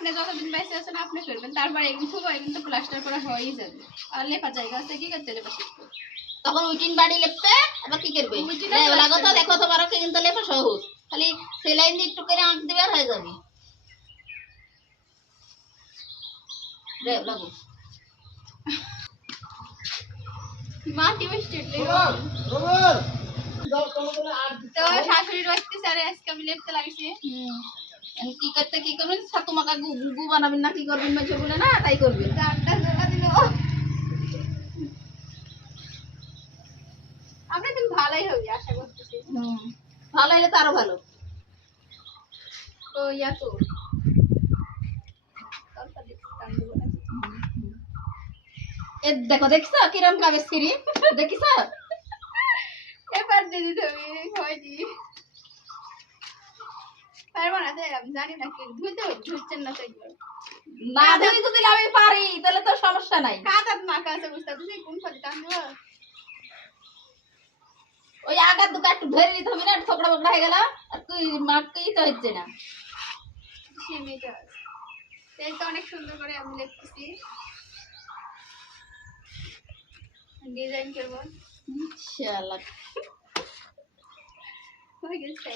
আপনি যতদিন বেঁচে আছেন আপনি করবেন, তারপরে খুব কিন্তু প্লাস্টার করা হয়েই যাবে। আর লেপা জায়গা আছে কি করতে লেপা শিখবে তখন উইটিন বাড়ি লেপতে আবার কি করবে? লাগো তো দেখো তোমার কিন্তু লেপা সহজ, খালি সেলাইন দিয়ে একটু করে আঁক দিবে আর হয়ে যাবে। লাগো মাটি বসতে তো শাশুড়ির বাড়িতে স্যারে আজকে আমি লেপতে লাগছে। কি করতে কি করবেন, তোমাকে গু বানাবেন না কি করবেন মাঝে বলে না তাই করবেন। গানটা জোড়া দিল আমরা কিন্তু ভালোই হবে আশা করতেছি। ভালো হলে তো আরো ভালো। তো ইয়া তো দেখো দেখছো কিরম কাগজ করি দেখিস এবার দিদি তুমি হয়নি পারবো না তাই আমি জানি না কি ধুইতে ধুচ্ছেন না তাই না ধুই যদি আমি পারি তাহলে তো সমস্যা নাই। কাদাত মাখা আছে বুঝতে তুমি কোন ফাঁদি টান দেবো ওই আগার দুটো একটু ধরে নিতে হবে না, ছোকড়া বকড়া হয়ে গেল আর তুই মাখতেই তো হচ্ছে না। সেমিটা এই তো অনেক সুন্দর করে আমি লিখতেছি ডিজাইন করবো ইনশাআল্লাহ হয়ে গেছে।